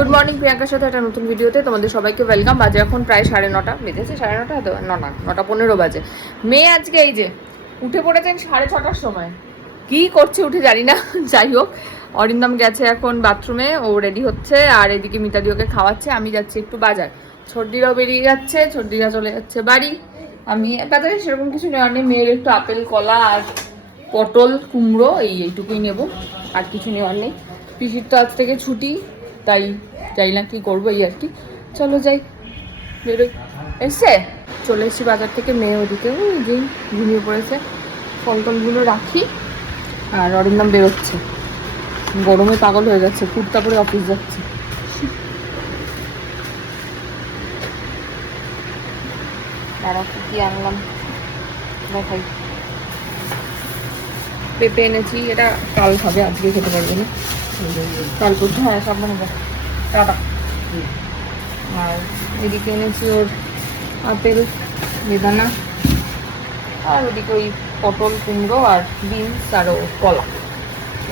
Good morning, প্রিয়াঙ্কার সাথে একটা নতুন ভিডিওতে তোমাদের সবাইকে ওয়েলকাম। বাজে এখন প্রায় 9:30 বেজেছে, 9:30 হয়তো, না 9:15 বাজে। মেয়ে আজকে এই যে উঠে পড়েছেন 6:30টার সময়, কি করছে উঠে জানি না। যাই হোক, অরিন্দম গেছে এখন বাথরুমে, ও রেডি হচ্ছে, আর এদিকে মিতাদি ওকে খাওয়াচ্ছে। আমি যাচ্ছি একটু বাজার, সর্দিরাও বেরিয়ে যাচ্ছে, সর্দিরা চলে যাচ্ছে বাড়ি। আমি বাজারে সেরকম কিছু নেওয়ার নেই, মেয়ের একটু আপেল কলা আর পটল কুমড়ো এইটুকুই নেব, আর কিছু নেওয়ার নেই। পিসির তো আজ থেকে ছুটি, তাই যাই না কি করবো এই আর কি। চলো যাই, বেরোই। এসছে, চলে এসেছি বাজার থেকে। মেয়ে ওদিকে যেই ঘুমিয়ে পড়েছে, ফল টলগুলো রাখি, আর অরিন্দম বেরোচ্ছে, গরমে পাগল হয়ে যাচ্ছে, কুর্তা পরে অফিস যাচ্ছে। দাঁড়া, কি আনলাম দেখাই। পেঁপে এনেছি, এটা কাল খাবে, আজকে খেতে পারবে না, কাল করতে। হ্যাঁ, সাবধানে যা, টাটা। আর এদিকে এনেছি ওর আপেল বেদানা, আর ওদিকে ওই পটল কুমড়ো আর বিনস আর ও কলা।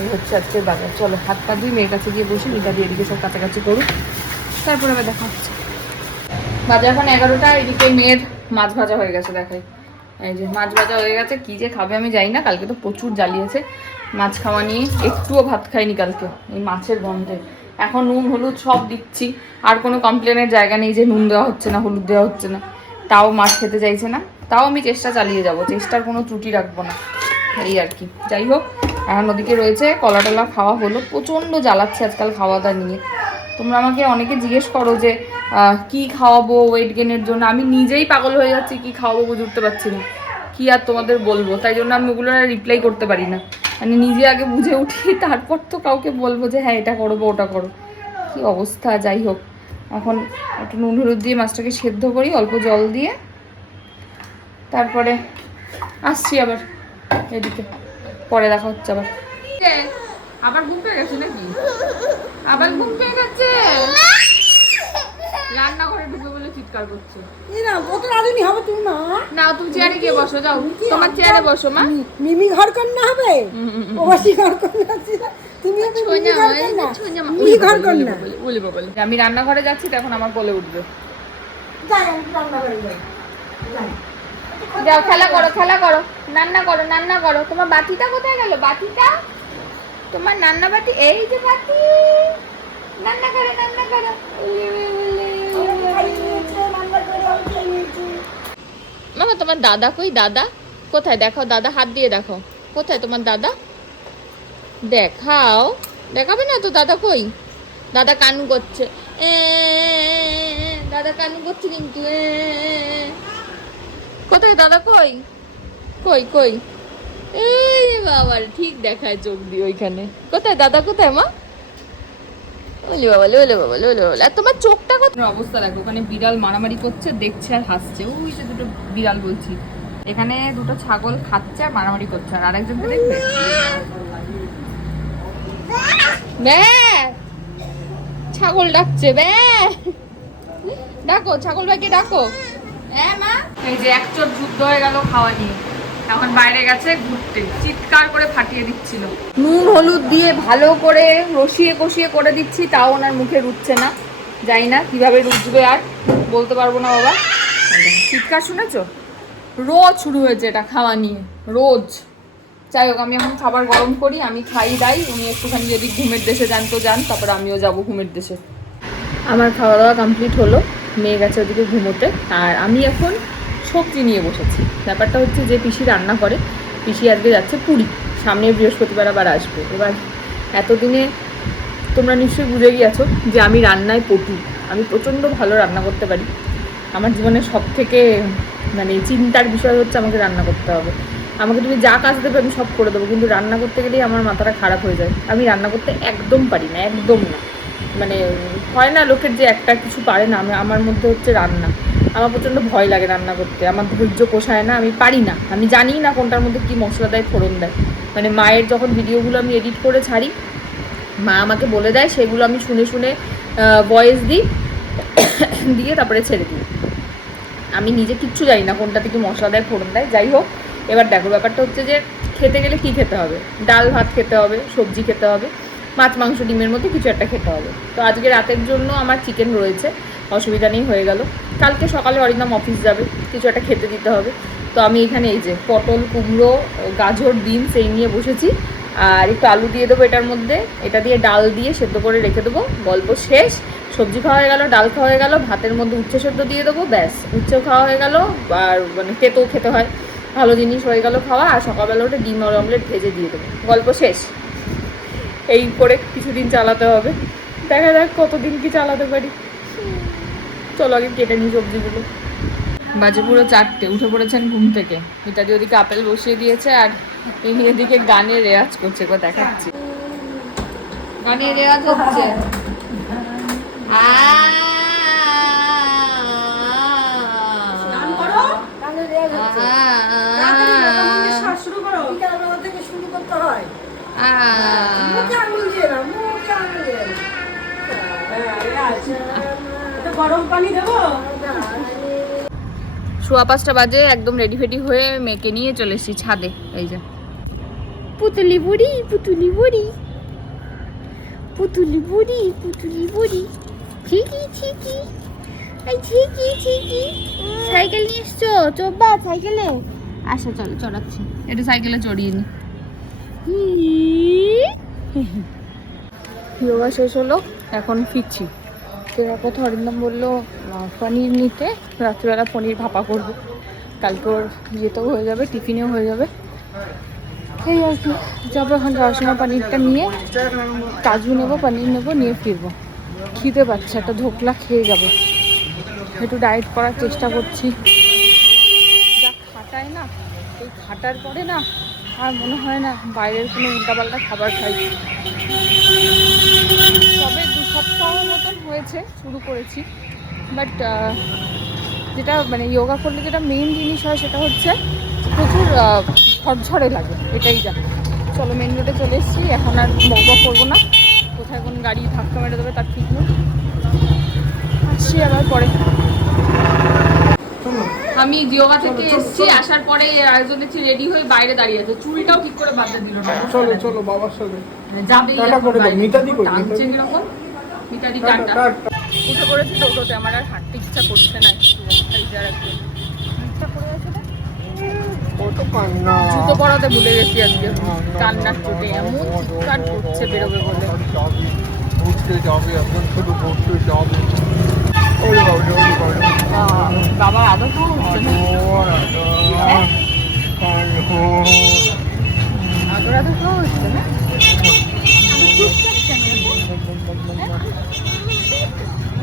এই হচ্ছে আজকে বাজার। চলো হাত পা ধুই, মেয়ের কাছে গিয়ে বসি, মিটা দিয়ে এদিকে সব কাছাকাছি করুক, তারপরে আবার দেখা হচ্ছে। বাজার এখন 11টা। এদিকে মেয়ের মাছ ভাজা হয়ে গেছে, দেখাই। এই যে মাছ ভাজা হয়ে গেছে, কি যে খাবে আমি জানি না, কালকে তো প্রচুর জ্বালিয়েছে মাছ খাওয়া নিয়ে, একটুও ভাত খাইনি কালকে এই মাছের গন্ধে। এখন নুন হলুদ সব দিচ্ছি, আর কোনো কমপ্লেনের জায়গা নেই যে নুন দেওয়া হচ্ছে না, হলুদ দেওয়া হচ্ছে না, তাও মাছ খেতে চাইছে না। তাও আমি চেষ্টা চালিয়ে যাব, চেষ্টার কোনো ত্রুটি রাখবো না, এই আর কি। যাই হোক, এখন ওদিকে রয়েছে কলা টলা খাওয়া হলো। প্রচণ্ড জ্বালাচ্ছে আজকাল খাওয়া দাওয়া নিয়ে। তোমরা আমাকে অনেকে জিজ্ঞেস করো যে কি খাওয়াবো ওয়েট গেনের জন্য। আমি নিজেই পাগল হয়ে যাচ্ছি, কি খাওয়াবো বুঝে উঠতে পারছি না, কি আর তোমাদের বলবো। তাই জন্য আমি ওগুলো রিপ্লাই করতে পারি না, মানে নিজে আগে বুঝে উঠি, তারপর তো কাউকে বলবো যে হ্যাঁ এটা করবো ওটা করো, কি অবস্থা। যাই হোক, এখন একটু নুন হলুদ দিয়ে মাছটাকে সেদ্ধ করি অল্প জল দিয়ে, তারপরে আসছি আবার এদিকে, পরে দেখা হচ্ছে আবার। আবার ঘুম পেয়ে গেছে নাকি? আবার ঘুম পেয়ে গেছে, রান্নাঘরে ঢুকে বলে চিৎকার করছে। না কত রাজনী হবে তুমি না? না, তুমি চেয়ারে গিয়ে বসো, যাও তোমার চেয়ারে বসো মা। মিমি ঘর কর না হবে, ওবাসি ঘর কর না, তুমি হবে মিমি ঘর কর না, মিমি ঘর কর না বলি বলে। আমি রান্নাঘরে যাচ্ছি, তখন আমার কোলে উঠবে। যাই আমি রান্নাঘরে যাই, যাও খেলা করো, খেলা করো, রান্না করো, রান্না করো। তোমার বাটিটা কোথায় গেল? বাটিটা, তোমার রান্না বাটি, এই যে বাটি, রান্না করো, রান্না করো। মামা তোমার দাদা কই? দাদা কোথায়? দেখাও, দাদা হাত দিয়ে দেখাও, কোথায় তোমার দাদা? দেখাও, দেখাবে না তো? দাদা কই? দাদা কানু করছে, দাদা কানু করছে কিন্তু। কোথায় দাদা? কই কই কই? এই বাবার ঠিক দেখায় চোখ দিয়ে ওইখানে। কোথায় দাদা? কোথায় মা? ওলে বাবা, ওলে বাবা, ওলে বাবা। আর তোমার চোখটা কোথায়? অবস্থা দেখো, ওখানে বিড়াল মারামারি করছে, দেখছে আর হাসছে। ওই যে দুটো বিড়াল বলছি, এখানে দুটো ছাগল খাচ্ছে আর মারামারি করছে, আর আরেকজনকে দেখবে। ছাগল ডাকছে, ডাকো ছাগল ভাইকে, ডাকো। হ্যাঁ মা। এই যে একচোট যুদ্ধ হয়ে গেল খাওয়া নিয়ে, এখন বাইরে গেছে ঘুরতে, চিৎকার করে ফাটিয়ে দিচ্ছিল। নুন হলুদ দিয়ে ভালো করে রসিয়ে কষিয়ে করে দিচ্ছি, তাও ওনার মুখে রুচছে না। জানি না কিভাবে রুচবে, আর বলতে পারবো না বাবা। চিৎকার শুনেছো? রোজ শুরু হয়েছে এটা খাওয়া নিয়ে, রোজ। যাই হোক, আমি এখন খাবার গরম করি, আমি খাই দাই, উনি একটুখানি যদি ঘুমের দেশে যান তো যান, তারপরে আমিও যাবো ঘুমের দেশে। আমার খাওয়া দাওয়া কমপ্লিট হলো, মেয়ে গেছে ওদিকে ঘুমোতে, আর আমি এখন সবজি নিয়ে বসেছি। ব্যাপারটা হচ্ছে যে পিসি রান্না করে, পিসি আজকে যাচ্ছে পুরী, সামনের বৃহস্পতিবার আবার আসবে। এবার এতদিনে তোমরা নিশ্চয়ই বুঝে গিয়েছো যে আমি রান্নায় পটু, আমি প্রচণ্ড ভালো রান্না করতে পারি। আমার জীবনের সব থেকে মানে চিন্তার বিষয় হচ্ছে আমাকে রান্না করতে হবে। আমাকে তুমি যা কাজ দেবে আমি সব করে দেবো, কিন্তু রান্না করতে গেলেই আমার মাথাটা খারাপ হয়ে যায়। আমি রান্না করতে একদম পারি না, একদম না। মানে হয় না লোকের যে একটা কিছু পারে না, আমার মধ্যে হচ্ছে রান্না। আমার প্রচণ্ড ভয় লাগে রান্না করতে, আমার ধৈর্য পোষায় না, আমি পারি না, আমি জানি না কোনটার মধ্যে কী মশলা দেয়, ফোড়ন দেয়। মানে মায়ের যখন ভিডিওগুলো আমি এডিট করে ছাড়ি, মা আমাকে বলে দেয়, সেগুলো আমি শুনে শুনে ভয়েস দিই, দিয়ে তারপরে ছেড়ে দিই। আমি নিজে কিচ্ছু জানি না কোনটা থেকে মশলা দেয়, ফোড়ন দেয়। যাই হোক, এবার দেখো ব্যাপারটা হচ্ছে যে খেতে গেলে কি খেতে হবে? ডাল ভাত খেতে হবে, সবজি খেতে হবে, মাছ মাংস ডিমের মধ্যে কিছু একটা খেতে হবে। তো আজকে রাতের জন্য আমার চিকেন রয়েছে, অসুবিধা নেই, হয়ে গেল। কালকে সকালে অরিন্দম অফিস যাবে, কিছু একটা খেতে দিতে হবে। তো আমি এখানে এই যে পটল, কুমড়ো, গাজর, বিনস এই নিয়ে বসেছি। আর একটু আলু দিয়ে দেবো এটার মধ্যে, এটা দিয়ে ডাল দিয়ে সেদ্ধ করে রেখে দেবো, গল্প শেষ। সবজি খাওয়া হয়ে গেল, ডাল খাওয়া হয়ে গেল, ভাতের মধ্যে উচ্ছে সেদ্ধ দিয়ে দেবো, ব্যাস উচ্ছেও খাওয়া হয়ে গেল। আর মানে তেতো খেতে হয়, ভালো জিনিস হয়ে গেল খাওয়া। আর সকালবেলা ওটা ডিম আর অমলেট ভেজে দিয়ে দেবো, গল্প শেষ। এই করে কিছুদিন চালাতে হবে, দেখা যাক কতদিন কি চালাতে পারি। চলো আগে কেটে নিই সবজিগুলো। বাজে পুরো 4টে, উঠে পড়েছেন ঘুম থেকে। মিতাদি ওদিকে আপেল বসিয়ে দিয়েছে আর ইনি এদিকে গানের রেওয়াজ করছে, একবার দেখাচ্ছি। গানের রেওয়াজ হচ্ছে। গরম পানি দেবো। 5:15 বাজে, একদম রেডি ফেডি হয়ে মেয়েকে নিয়ে চলে এসেছি ছাদে। এই যে পুতুলি বুড়ি, পুতুলি বুড়ি, পুতুলি বুড়ি, পুতুলি বুড়ি, ঠিকই ঠিকই, এই ঠিকই ঠিকই। সাইকেল নিয়ে এসছো? চোব্বা সাইকেলে আসো, চলো চড়াচ্ছি, একটু সাইকেলে চড়িয়ে নি। যোগা শেষ হলো, এখন ফিরছি। ফেরার পথে অরিন্দম বললো পনির নিতে, রাত্রিবেলা পনির ভাপা করবো, কালকে ওর ইয়েতেও হয়ে যাবে, টিফিনেও হয়ে যাবে। এই আর কি, যাবো এখন যাওয়ার সময় পনিরটা নিয়ে, কাজু নেবো, পনির নেবো, নিয়ে ফিরবো। খিদে পাচ্ছে, একটা ধোকলা খেয়ে যাবো। একটু ডায়েট করার চেষ্টা করছি, যা খাটায় না, এই খাটার পরে না আর মনে হয় না বাইরের কোনো উল্টাপাল্টা খাবার খাই। তবে 2 সপ্তাহ মতন হয়েছে শুরু করেছি, বাট যেটা মানে যোগা করলে যেটা মেইন জিনিস হয় সেটা হচ্ছে প্রচুর ঝরঝরে লাগে, এটাই যা। চলো মেন রোডে চলে এসেছি, এখন আর বক করবো না, কোথায় কোন গাড়ি ধাক্কা মেরে দেবে তার ঠিক নেই। আসছি আবার পরে। আমি যোগা থেকে এসেছি, আসার পরে আয়োজন দেখছি রেডি হয়ে বাইরে দাঁড়িয়ে আছে, চুড়িটাও ঠিক করে বাঁধতে দিল না। চলো চলো বাবার সাথে যাবে মিতাদি কই, টানছে কিরকম, মিতাদি টাটা। উঠে পড়েছি টোটোতে, আমার আর হাঁটতে ইচ্ছা করছে না, ইচ্ছা করে আছে না। কত কান্না, জুতো পরাতে ভুলে গেছি আজকে, কান্নার চোটে এমন চিৎকার করছে বেরোবে বলে। ঘুরতে যাবে এখন, শুধু ঘুরতে যাবে। ওরে বাবা, ওরে বাবা, বাবা আদর খাওয়া হচ্ছে না, আদর আদর খাওয়া হচ্ছে না।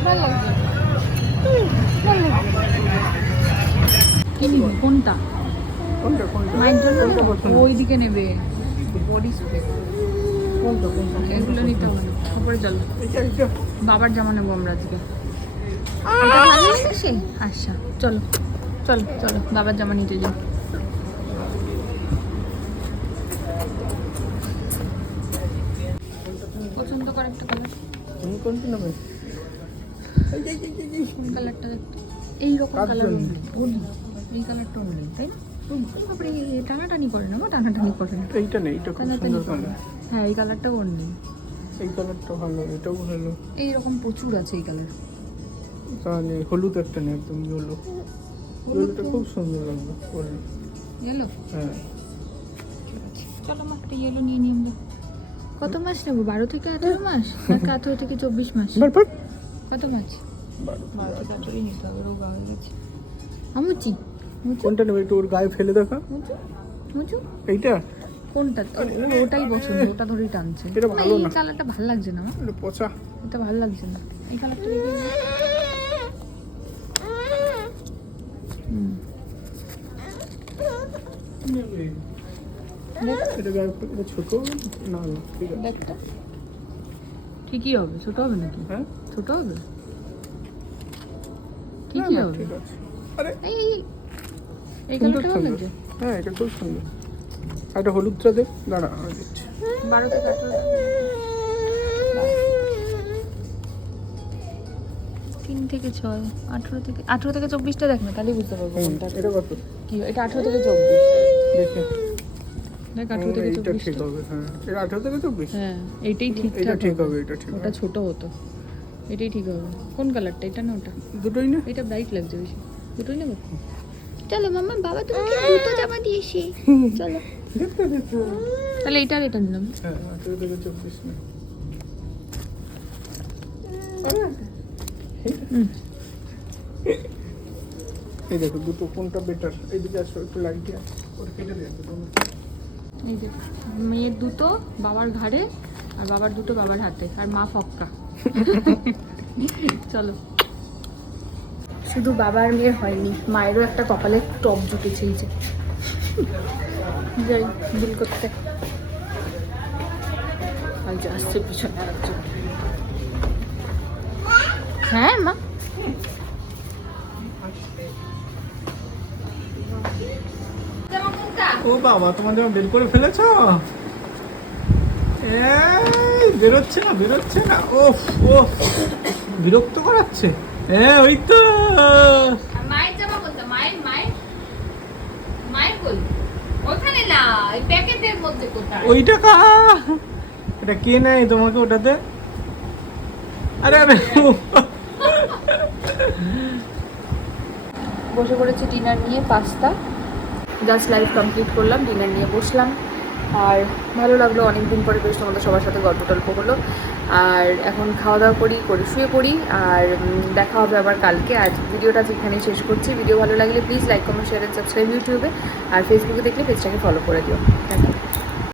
ভালো লাগছে, ভালো লাগছে। কি নিবি, কোনটা? কোনটা কোনটা মায়ের জন্য পছন্দ? ওই দিকে নেবে, বডি স্প্রে। কোনটা কোনটা এগুলো নিতে হবে না, উপরে চলো। এটা এটা বাবার জামা নেবো আমরা আজকে। এটা ভালো লাগছে? আচ্ছা চলো চলো চলো, বাবার জামা নিতে যাই। পছন্দ কর একটা কালার। তুমি কোনটা নেবে? কোন কালারটা দেখতে? এইরকম কালার নেই, এই কালারটা নেই, তাই না? তারপরে টানাটানি করে না, টানাটানি করে না, এইটা নেই, এটা খুব সুন্দর কালার। হ্যাঁ এই কালারটা ওর নেই, এই কালারটা ভালো, এটাও ভালো। এইরকম প্রচুর আছে এই কালার। তাহলে হলুদ একটা নেই, একদম ইয়েলো, ইয়েলোটা খুব সুন্দর লাগবে পরলে। ইয়েলো? হ্যাঁ চলো মা একটা ইয়েলো নিয়ে নিই আমরা। কত মাস নেবো, 12 থেকে 18 মাস নাকি 18 থেকে 24 মাস? কত মাস? 12 থেকে 18 নিতে হবে, রোগা হয়ে গেছে। আমুচি কোনটা নেবে, একটু ওর গায়ে ফেলে দেখা। মুচু মুচু এইটা কোনটা? ওটাই পছন্দ, ওটা ধরেই টানছে। এটা ভালো না, এই কালারটা ভালো লাগছে না, এটা পচা। এটা ভালো লাগছে না, এই কালারটা দেখে। এটা গায়ে ফেলে ছোট না না, ঠিক আছে। দেখটা ঠিকই হবে, ছোট হবে নাকি? হ্যাঁ ছোট হবে, না, ঠিকই না, হবে। ঠিক আছে। আরে এই এই সুন্দর কালারটা ভালো সুন্দর, লাগছে। হ্যাঁ এটা খুব সুন্দর। একটা হলুদটা দেখ, দাঁড়া আমি দিচ্ছি। 12 থেকে 18, 3 থেকে 6, 18 থেকে 24টা দেখ না, তাহলেই বুঝতে পারবো কোনটা। এটা কত? কি এটা 18 থেকে 24। দেখে দেখ 18 থেকে এইটা 24 ঠিক হবে, হ্যাঁ এটা 18 থেকে 24। হ্যাঁ এইটাই এটা ঠিকঠাক ঠিক হবে, এটা ঠিক ওটা হবে। ছোট হতো, এটাই ঠিক হবে। কোন কালারটা, এটা না ওটা? দুটোই না? এটা ব্রাইট লাগছে বেশি, দুটোই নেবো। চলো মাম্মা, বাবা তোমাকে দুটো জামা দিয়েছি, চলো। তাহলে এইটা আর এটা নিলাম। হ্যাঁ 18 থেকে 24 না। এই দেখো দুটো কোনটা বেটার, এইদিকে আসো একটু লাইট দিয়ে ওর কেটে দিয়ে দুটো। এই যে মেয়ের দুটো বাবার ঘাড়ে, আর বাবার দুটো বাবার হাতে, আর মা ফক্কা। চলো। শুধু বাবার মেয়ের হয়নি, মায়েরও একটা কপালে টপ জুটেছে। এই যে যাই বিল করতে। আর যে আসছে পিছনে আরেকজন। হ্যাঁ মা, ও বাবা, তোমার জামা বের করে ফেলেছো? এই বেরোচ্ছে না, বেরোচ্ছে না, ওফ ওফ, বিরক্ত করাচ্ছে। হ্যাঁ ওই তো। মায়ের জামা কোনটা? মায়ের মায়ের মায়ের কই? ওখানে না, এই প্যাকেটের মধ্যে কোথায়? ওইটা কা, এটা কে নেয় তোমাকে ওটাতে? আরে আরে বসে পড়েছি ডিনার নিয়ে, পাস্তা। জাস্ট লাইভ কমপ্লিট করলাম, ডিনার নিয়ে বসলাম। আর ভালো লাগলো, অনেকদিন পরে বেশ তোমাদের সবার সাথে গল্প টল্প হলো। আর এখন খাওয়া দাওয়া করি, শুয়ে পড়ি। আর দেখা হবে আবার কালকে। আজ ভিডিওটা যেখানে শেষ করছি। ভিডিও ভালো লাগলে please like, comment, share, subscribe ইউটিউবে। আর ফেসবুকে দেখলে পেজটাকে ফলো করে দিও। Thank you.